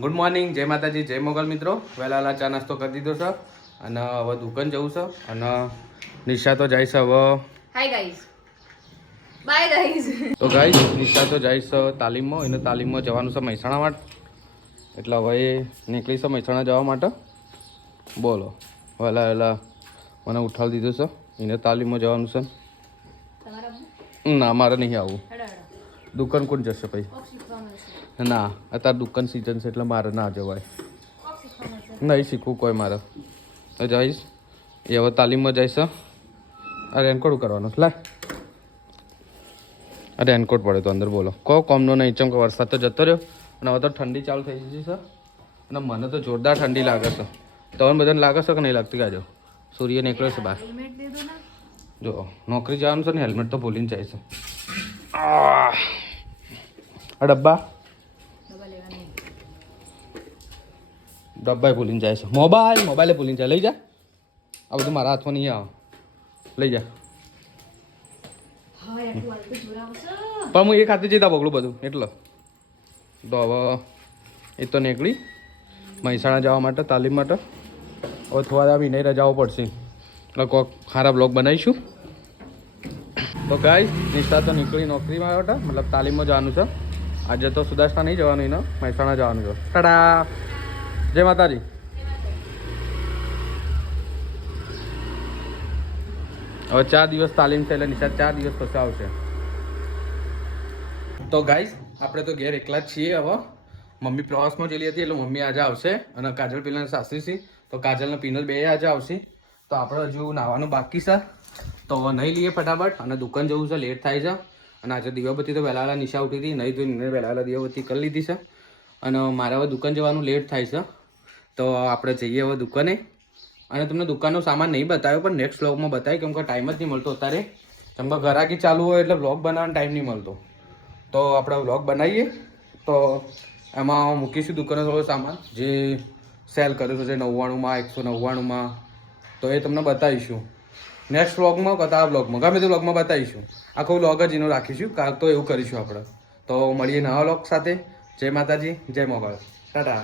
Good morning, જય માતાજી, જય મોગલ મિત્રો. વહેલા ચા નાસ્તો કરી દીધો છે અને હવે દુકાન જવું છે અને નિશા તો જાય છે હવે. Hi guys, bye guys. તો ગાઈઝ નિશા તો જાય છે તાલીમમાં. એને તાલીમમાં જવાનું છે મહેસાણા માટે, એટલે હવે એ નીકળી છે મહેસાણા જવા માટે. બોલો, વહેલા મને ઉઠાડી દીધું છે. એને તાલીમમાં જવાનું છે. ના, મારે નહીં આવવું. દુકાન કોણ જશે ભાઈ? ના, અત્યારે દુકાન સિઝન છે એટલે મારે ના જવાય. નહીં શીખવું કોઈ મારે. જઈશ એ હવે તાલીમમાં જઈશ. આ રેનકોટ કરવાનો લાય. આ રેનકોટ પડે તો અંદર. બોલો, કહો કોમનો નહીં. ચમકે વરસાદ તો જતો રહ્યો અને હવે તો ઠંડી ચાલુ થઈ ગઈ છે અને મને તો જોરદાર ઠંડી લાગે છે. તમને બધાને લાગે છે કે નહીં લાગતી? કાજો સૂર્ય નીકળ્યો છે બહાર. જો નોકરી જવાનું છે ને, હેલ્મેટ તો ભૂલીને જાય છે. આ ડબ્બા ભૂલીને જાય છે. મોબાઈલે ભૂલીને જાય. લઈ જા. આ બધું મારા હાથમાં નહીં આવે. લઈ જા. પણ હું એ ખાતે જતા બગડું બધું એટલે તો હવે એ તો નીકળી મહેસાણા જવા માટે તાલીમ માટે. હવે થોડા મહિને રજાઓ પડશે એટલે કોઈક સારા બ્લોગ બનાવીશું. તો ગાઈસ નિશા તો નીકળી નોકરીમાં આવ્યો હતા, મતલબ તાલીમમાં જવાનું છે. આજે તો સુદાસના નહીં જવાનું, એને મહેસાણા જવાનું છે. ટાટા, જય માતાજી. હવે 4 દિવસ તાલીમ છે એટલે નિશા 4 દિવસ પછી આવશે. તો ગાઈસ આપણે તો ઘેર એકલા જ છીએ. હવે મમ્મી પ્રવાસમાં ગયેલી હતી એટલે મમ્મી આજે આવશે અને કાજલ પીનલ સાસરી છે તો કાજલ ને પીનલ બે આજે આવશે. તો આપણે હજુ નાવાનું બાકી છે તો નહીં લઈએ ફટાફટ અને દુકાન જવું છે. લેટ થાય છે અને આજે દીવાબત્તી તો વહેલા નિશા ઉઠી હતી, નહીં તો વહેલા દીવાબત્તી કરી લીધી છે અને મારે હવે દુકાન જવાનું લેટ થાય છે. તો આપણે જઈએ હવે દુકાને અને તમને દુકાનનો સામાન નહીં બતાવ્યો પણ નેક્સ્ટ વ્લોગમાં બતાવી, કેમ કે ટાઈમ જ નહીં મળતો અત્યારે. કેમ કે ઘરાકી ચાલુ હોય એટલે વ્લોગ બનાવવાનો ટાઈમ નહીં મળતો. તો આપણે વ્લોગ બનાવીએ તો એમાં મૂકીશું દુકાનનો થોડો સામાન જે સેલ કર્યો છે 99માં 199માં. તો એ તમને બતાવીશું નેક્સ્ટ વ્લોગમાં, કથા વ્લોગમાં, ગમે તે વ્લોગમાં બતાવીશું. આખો વ્લોગ જ એનો રાખીશું. કાલ તો એવું કરીશું આપણે. તો મળીએ નવા વ્લોગ સાથે. જય માતાજી, જય મોગલ. ટાટા.